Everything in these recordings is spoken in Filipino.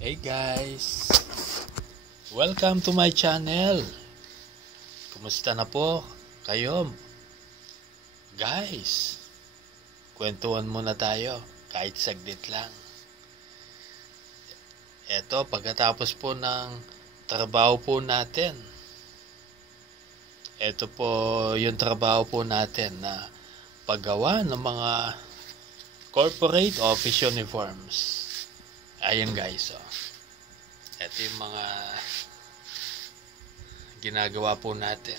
Hey guys! Welcome to my channel! Kumusta na po kayo? Guys, kwentuhan muna tayo kahit saglit lang. Eto, pagkatapos po ng trabaho po natin. Ito po yung trabaho po natin na paggawa ng mga corporate office uniforms. Ayan guys, oh. Ito yung mga ginagawa po natin.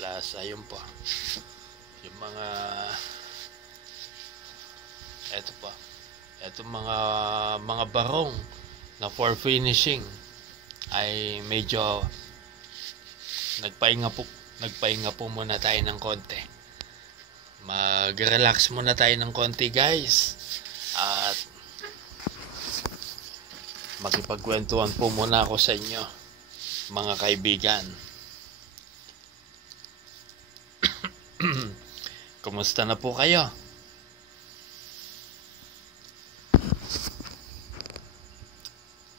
Plus, ayun po. Yung mga ito po. Ito mga barong na for finishing ay medyo nagpahinga po muna tayo ng konti. Mag-relax muna tayo ng konti guys at makipagkwentuhan po muna ako sa inyo mga kaibigan. Kumusta na po kayo?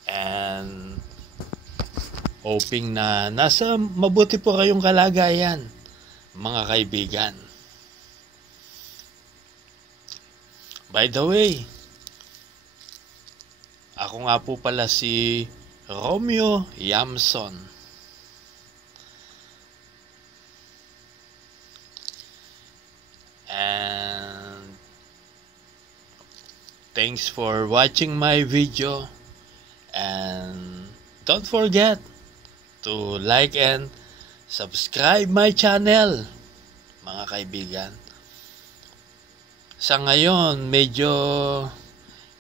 And hoping na nasa mabuti po kayong kalagayan mga kaibigan. By the way, ako nga po pala si Romeo Yamson. And thanks for watching my video. And don't forget to like and subscribe my channel, mga kaibigan. Sa ngayon, medyo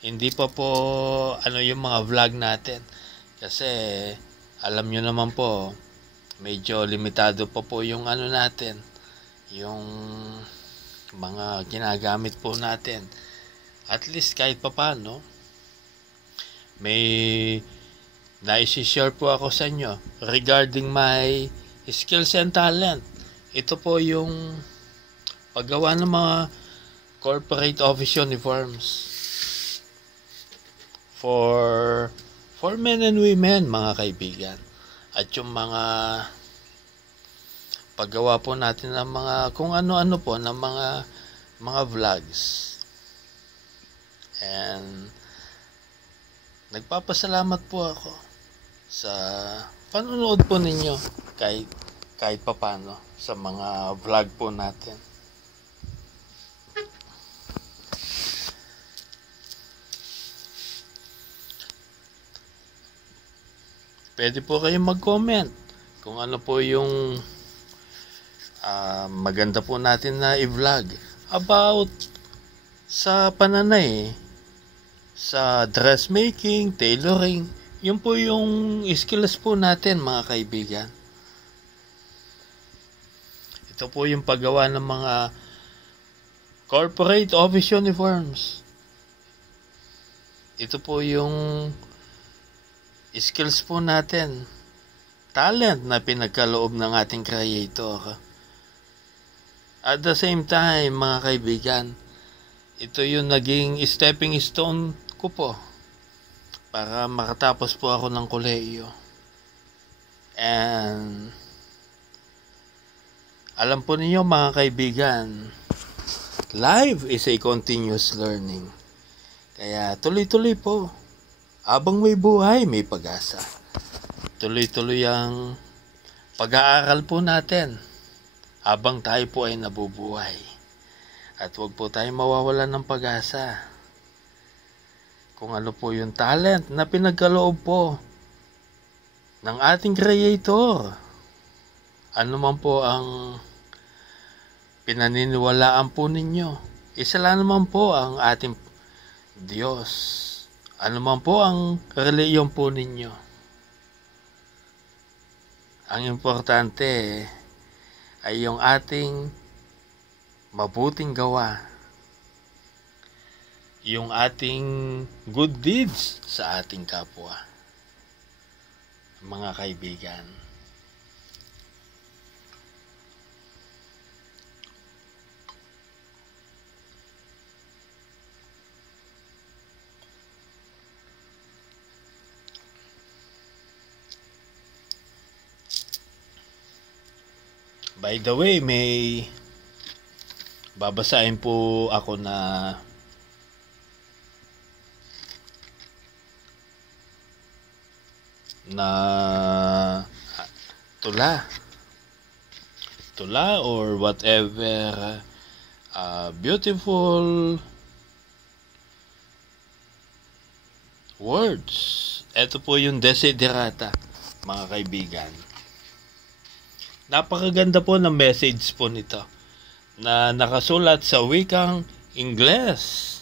hindi pa po yung mga vlog natin. Kasi alam nyo naman po, medyo limitado pa po yung natin. Yung mga ginagamit po natin. At least kahit pa paano, may naisi-share po ako sa inyo regarding my skills and talent. Ito po yung paggawa ng mga corporate office uniforms for men and women, mga kaibigan. At yung mga paggawa po natin ng mga kung ano-ano po ng mga vlogs. And nagpapasalamat po ako sa panonood po ninyo kahit papano sa mga vlog po natin. Pwede po kayong mag-comment kung ano po yung maganda po natin na i-vlog about sa pananay, sa dressmaking, tailoring. Yun po yung skills po natin, mga kaibigan. Ito po yung paggawa ng mga corporate office uniforms. Ito po yung skills po natin, talent na pinagkaloob ng ating creator. At the same time, mga kaibigan, ito yung naging stepping stone ko po para makatapos po ako ng kolehiyo. And alam po ninyo, mga kaibigan, life is a continuous learning. Kaya tuloy-tuloy po. Habang may buhay, may pag-asa. Tuloy-tuloy ang pag-aaral po natin habang tayo po ay nabubuhay. At huwag po tayo mawawalan ng pag-asa. Kung ano po yung talent na pinagkaloob po ng ating creator. Ano man po ang pinaniniwalaan po ninyo. Isa lang naman po ang ating Diyos. Ano man po ang reliyon po ninyo. Ang importante ay yung ating mabuting gawa. Yung ating good deeds sa ating kapwa. Mga kaibigan. By the way, may babasahin po ako na tula or whatever, beautiful words. Ito po yung Desiderata, mga kaibigan. Napakaganda po ng message po nito na nakasulat sa wikang Ingles.